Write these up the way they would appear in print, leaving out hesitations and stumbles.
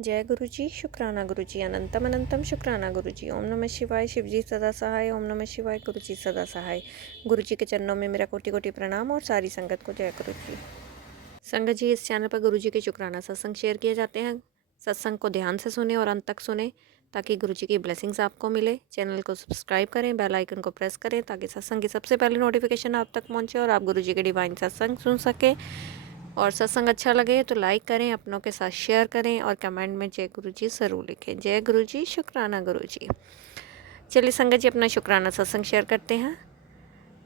जय गुरु जी, शुक्राना गुरु जी, अनंतम अनंतम शुक्राना गुरु जी। ओम नमः शिवाय, शिव जी सदा सहाय। ओम नमः शिवाय, गुरु जी सदा सहाय। गुरु जी के चरणों में मेरा कोटि कोटि प्रणाम और सारी संगत को जय गुरु जी। संगत जी, इस चैनल पर गुरु जी के शुक्राना सत्संग शेयर किए जाते हैं। सत्संग को ध्यान से सुने और अंत तक सुने ताकि गुरु जी की ब्लेसिंग्स आपको मिले। चैनल को सब्सक्राइब करें, बेल आइकन को प्रेस करें ताकि सत्संग की सबसे पहले नोटिफिकेशन आप तक पहुंचे और आप गुरु जी के डिवाइन सत्संग सुन सकें। और सत्संग अच्छा लगे तो लाइक करें, अपनों के साथ शेयर करें और कमेंट में जय गुरु जी ज़रूर लिखें। जय गुरु जी, शुक्राना गुरु जी। चलिए संगत जी, अपना शुक्राना सत्संग शेयर करते हैं।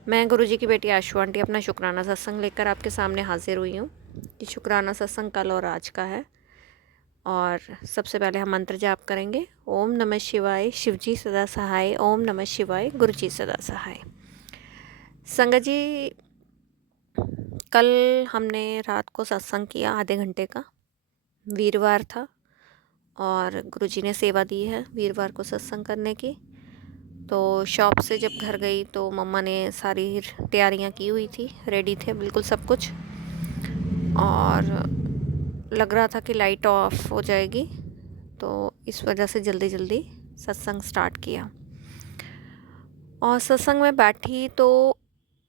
मैं गुरु जी की बेटी आशु आंटी अपना शुक्राना सत्संग लेकर आपके सामने हाजिर हुई हूँ। कि शुक्राना सत्संग कल और आज का है। और सबसे पहले हम मंत्र जाप करेंगे। ओम नमः शिवाय, शिव जी सदा सहाय। ओम नमः शिवाय, गुरु जी सदा सहाय। संगत जी, कल हमने रात को सत्संग किया आधे घंटे का। वीरवार था और गुरुजी ने सेवा दी है वीरवार को सत्संग करने की। तो शॉप से जब घर गई तो मम्मा ने सारी तैयारियां की हुई थी, रेडी थे बिल्कुल सब कुछ। और लग रहा था कि लाइट ऑफ हो जाएगी, तो इस वजह से जल्दी जल्दी सत्संग स्टार्ट किया। और सत्संग में बैठी तो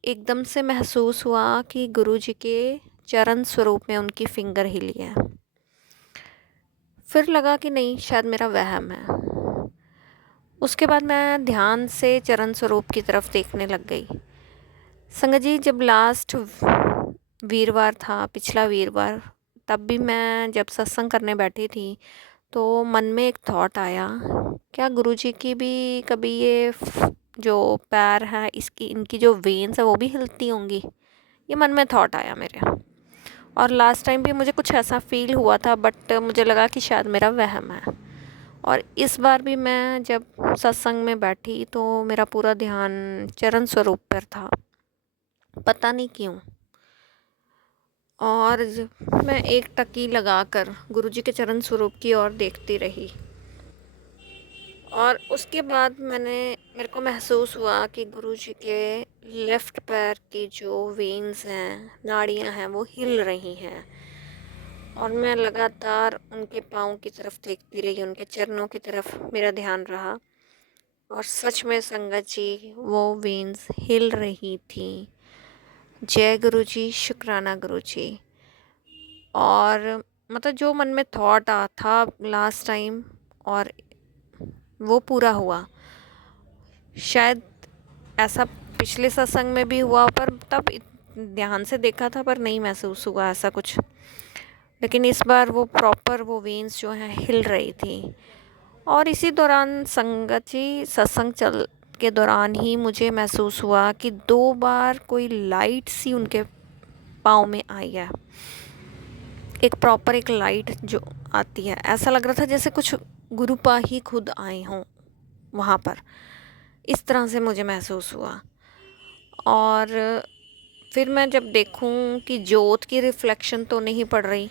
एकदम से महसूस हुआ कि गुरुजी के चरण स्वरूप में उनकी फिंगर हिली है। फिर लगा कि नहीं, शायद मेरा वहम है। उसके बाद मैं ध्यान से चरण स्वरूप की तरफ देखने लग गई। संगत जी, जब लास्ट वीरवार था, पिछला वीरवार, तब भी मैं जब सत्संग करने बैठी थी तो मन में एक थॉट आया, क्या गुरुजी की भी कभी ये जो पैर है, इसकी इनकी जो वेन्स है वो भी हिलती होंगी। ये मन में थॉट आया मेरे। और लास्ट टाइम भी मुझे कुछ ऐसा फील हुआ था, बट मुझे लगा कि शायद मेरा वहम है। और इस बार भी मैं जब सत्संग में बैठी तो मेरा पूरा ध्यान चरण स्वरूप पर था, पता नहीं क्यों। और मैं एक टकी लगाकर गुरुजी के चरण स्वरूप की ओर देखती रही। और उसके बाद मेरे को महसूस हुआ कि गुरुजी के लेफ़्ट पैर की जो वेन्स हैं, नाड़ियां हैं, वो हिल रही हैं। और मैं लगातार उनके पाँव की तरफ देखती रही, उनके चरणों की तरफ मेरा ध्यान रहा। और सच में संगत जी, वो वेन्स हिल रही थी। जय गुरु जी, शुक्राना गुरु जी। और मतलब जो मन में थॉट आ था लास्ट टाइम, और वो पूरा हुआ। शायद ऐसा पिछले सत्संग में भी हुआ, पर तब ध्यान से देखा था पर नहीं महसूस हुआ ऐसा कुछ। लेकिन इस बार वो प्रॉपर वो वेन्स जो हैं हिल रही थी। और इसी दौरान संगत जी, सत्संग चल के दौरान ही मुझे महसूस हुआ कि 2 बार कोई लाइट सी उनके पाँव में आई है। एक प्रॉपर एक लाइट जो आती है, ऐसा लग रहा था जैसे कुछ गुरुपा ही खुद आए हों वहाँ पर। इस तरह से मुझे महसूस हुआ। और फिर मैं जब देखूं कि जोत की रिफ्लेक्शन तो नहीं पड़ रही,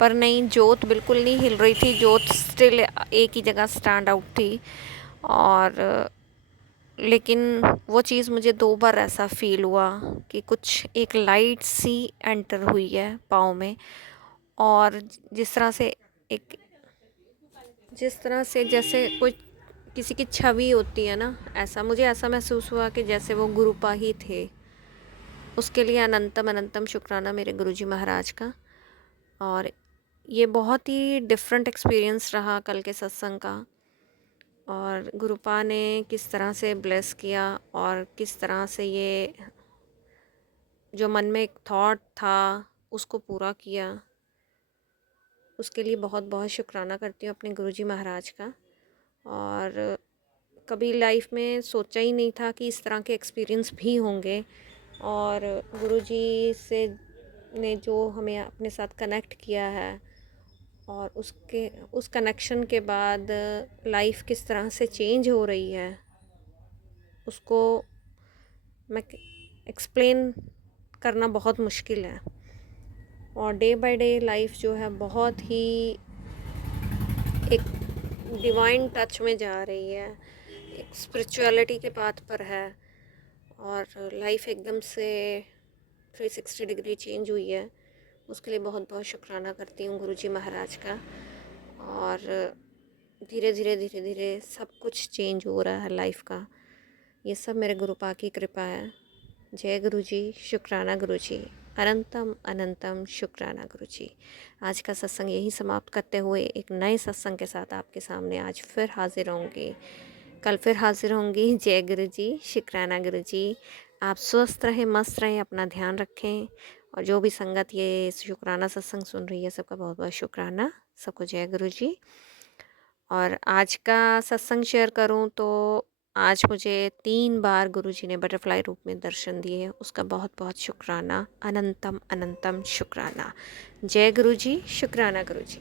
पर नहीं, जोत बिल्कुल नहीं हिल रही थी। जोत स्टिल एक ही जगह स्टैंड आउट थी। और लेकिन वो चीज़ मुझे 2 बार ऐसा फील हुआ कि कुछ एक लाइट सी एंटर हुई है पाँव में। और जिस तरह से जैसे कोई किसी की छवि होती है ना, ऐसा मुझे ऐसा महसूस हुआ कि जैसे वो गुरुपा ही थे। उसके लिए अनंतम अनंतम शुक्राना मेरे गुरुजी महाराज का। और ये बहुत ही डिफरेंट एक्सपीरियंस रहा कल के सत्संग का। और गुरुपा ने किस तरह से ब्लेस किया और किस तरह से ये जो मन में एक थॉट था उसको पूरा किया, उसके लिए बहुत बहुत शुक्राना करती हूँ अपने गुरुजी महाराज का। और कभी लाइफ में सोचा ही नहीं था कि इस तरह के एक्सपीरियंस भी होंगे। और गुरुजी से ने जो हमें अपने साथ कनेक्ट किया है, और उस कनेक्शन के बाद लाइफ किस तरह से चेंज हो रही है, उसको मैं एक्सप्लेन करना बहुत मुश्किल है। और डे बाय डे लाइफ जो है बहुत ही एक डिवाइन टच में जा रही है, एक स्पिरिचुअलिटी के पाथ पर है। और लाइफ एकदम से 360 डिग्री चेंज हुई है। उसके लिए बहुत बहुत शुक्राना करती हूँ गुरुजी महाराज का। और धीरे धीरे सब कुछ चेंज हो रहा है लाइफ का। ये सब मेरे गुरुपा की कृपा है। जय गुरु जी, शुक्राना गुरु जी, अनंतम अनंतम शुक्राना गुरु जी। आज का सत्संग यही समाप्त करते हुए एक नए सत्संग के साथ आपके सामने आज फिर हाजिर होंगी, कल फिर हाजिर होंगी। जय गुरु जी, शुक्राना गुरु जी। आप स्वस्थ रहें, मस्त रहें, अपना ध्यान रखें। और जो भी संगत ये शुक्राना सत्संग सुन रही है, सबका बहुत बहुत शुक्राना। सबको जय गुरु जी। और आज का सत्संग शेयर करूं तो आज मुझे 3 बार गुरुजी ने बटरफ्लाई रूप में दर्शन दिए, उसका बहुत बहुत शुक्राना, अनंतम अनंतम शुक्राना। जय गुरु जी, शुक्राना गुरु जी।